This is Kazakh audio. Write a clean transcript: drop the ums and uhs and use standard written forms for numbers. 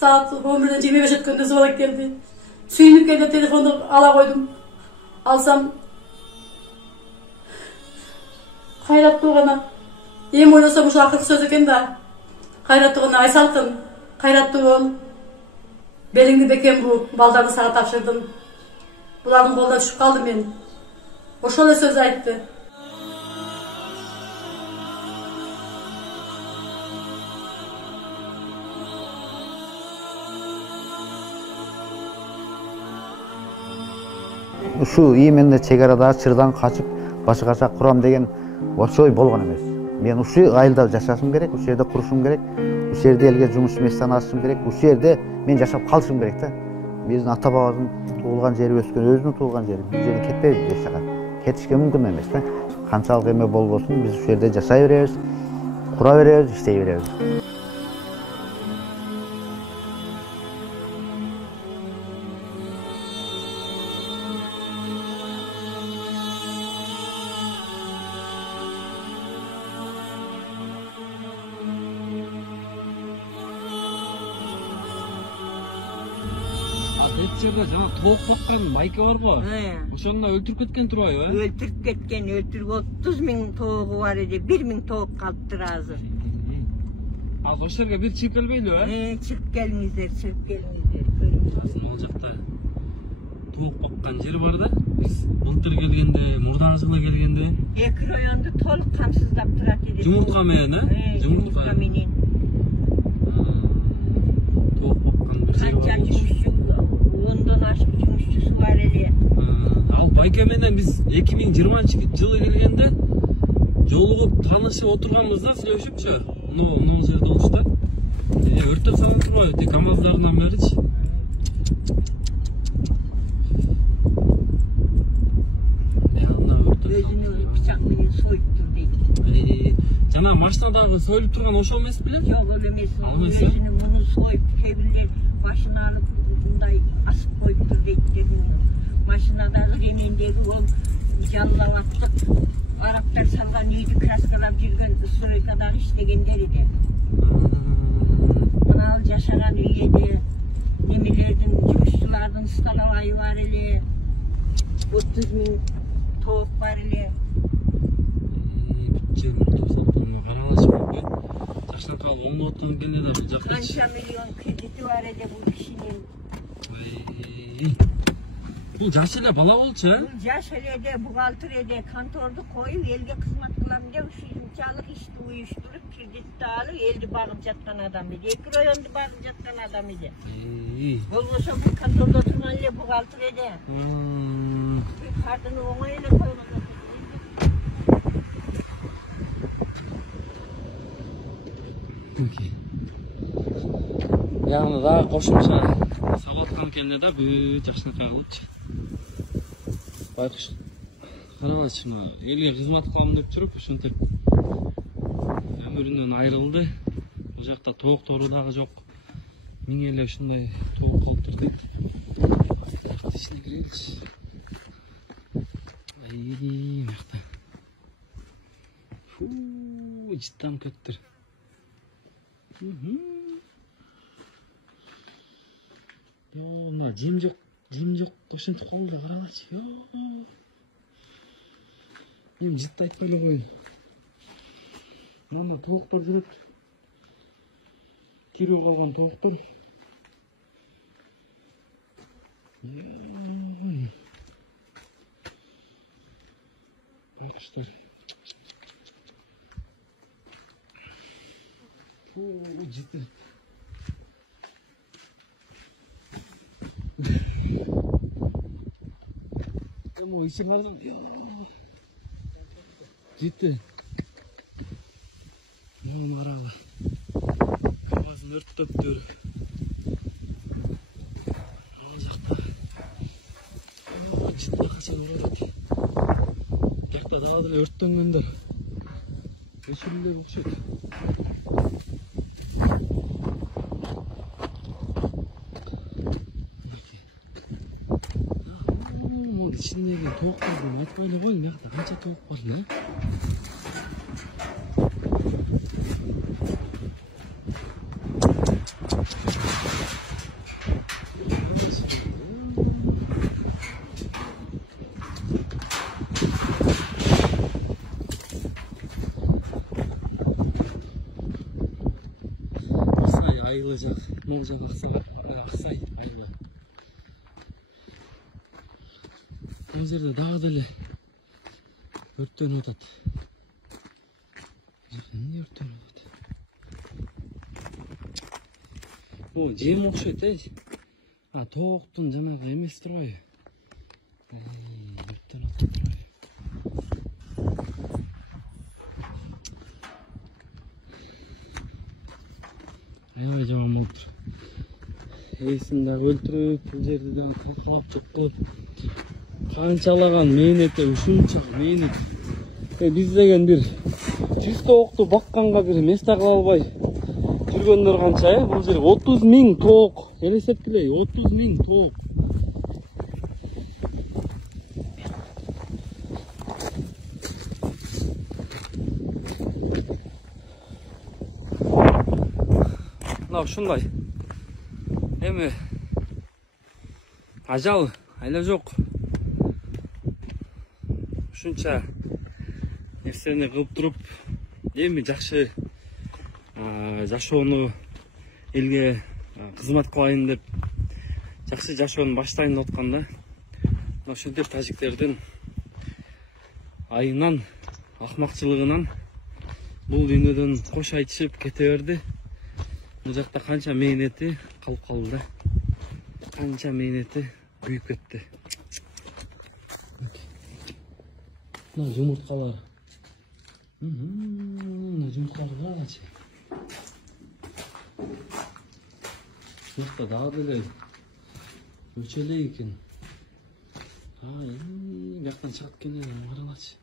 saat 11'den 25 etkende sonra geldi. Suyunluk geldi, telefonu ala koydum. Alsam Hayrat Doğan'a yem oynasam şu akıllı söz eken de Hayrat Doğan'a ay salkın. Hayrat Doğan belingli beken bu baldarını sana tapşırdım. Buların koldan düşüp kaldım ben. O şöyle söz ayttı. Şu именде чегарада чырдан качып башкача курам деген ошо ой болгон эмес. Мен ушул айылда жашашым керек, ушул жерде курушум керек, ушул жерде элге жумуш местен ачышым керек, ушул жерде мен жашап калышым керек да. Биздин ата бабабыздын туулган жери, өскөн өзүнүн туулган жери. Бул жерден кетпейбиз жашага. Кетишке мүмкүн эмес да. Канчалык эме болбосун, биз ушул жерде жашай беребиз, кура беребиз, иштей беребиз. Etçerde жаңа тоқ баққан майка бар ғой. Ошоны өлтүрүп кеткен турбайбы? Өлтүрүп кеткен, 30 миң тоогу бар эди, 1 миң тоог калыптыр азыр. Ошол жерге бир чыгып келбейлиби? Чыгып келиңиздер. Ал жакта тоок баккан жер бар да. Биз былтыр келгенде, мурдан жылы келгенде 2 районду толук камсыздап турат эди. Жумуртка менен, Жумуртка менен. Тоок баккан бир жер бар. Ondan aşık жұмысшысы бар эле. Ал байке менен биз 2020-жылы келгенде жолугуп таанышып отурганбыз да, сүйлөшүпчү. Мына жерде болчу да. Өрттөп салып турбайбы, тек камаздарынан беричи. Өзүнүн бычак менен союп тур дейт. Жана машинадагы союлуп турган ошол эмес беле? Жок, ал эмес. Өзүнүн муну союп, кебирлер башына алып мындай асып коюп тур дейт. Машинадагы ремендеги ол жаллабаттык араптар салган үйдү краскалап жүргөн стройкадагы иштегендер эди. Мына ал жашаган үйдө немелердин, жумушчулардын сталалайы бар эле. 30 миң тоок бар эле. Жашнап калып, оңдоп отурган келе да бул жакта. Канча миллион кредити бар эле бул кишинин. Бул жаш эле бала болчу, Бул жаш эле бухгалтер эде, конторду коюп, элге кызмат кылам деп ушунчалык ишти уюштуруп, кредитти алып, элди багып жаткан адам эди. 2 районду багып жаткан адам эди. Болбосо бул контордо турган эле бухгалтер эде. Картаны оңой эле койгон. Яғни да қошымша сабатқан келді да бүт жақшына қағылыпчы. Байқұш қарамашы ма, елге қызмат қыламын деп жүріп, үшінтіп өмірінен айырылды. Бұл жақта тоқ торыдағы жоқ. Мың еле үшіндай тоқ қалып тұрды. Ішіне кірелікші. Мақта. Життам көттір. Мына жем жоқ ошентип калды, карагачы. Мен житти айтпай эле коеюн. Мына тооктор жүрөт. Кирүү калган тооктор. Байкуштар. Житти. 뭐 이상한 짓들 너무 말아봐 가서 넓덥들 작다 진짜 같이 놀아야지 작다 다들 өрттөнгөндө өшүрлө окшойт içindeki tavuklardan at böyle koy ne kadar kaç tavuk var ne? айылы жақ, мол жақ ақсай айылы. Бұл жерде дағы деле өрттөнүп атат. Эмне өрттөнүп атат? О, жем окшойт, тооктун жанагы эмеси турбайбы? Өрттөнүп атат турбайбы? Аябай жаман болуптур. Эсин дагы өлтүрүп, бул жерди дагы такалап чыккып, канчалаган мээнети, ушунча мээнет. Биз деген бир 100 тоокту бакканга бир места кыла албай жүргөндөр канча, бул жер 30 000 тоок. Элестеткиле, 30 000 тоок. Мына ушундай. Эми ажал айла жок. Ушунча нерсени кылып туруп, эми жакшы жашоону элге кызмат кылайын деп жакшы жашоону баштайын деп атканда, мына ушинтип тажиктердин айынан, акмакчылыгынан бул дүйнөдөн кош айтышып кете берди. Бул жакта канча мээнети калып калды да. Канча мээнети күйүп кетти. Мына жумурткалар. Мына жумурткалар карачы. Жакта дагы деле өчөлөй экен. Бияктан чыгат экен, каралачы.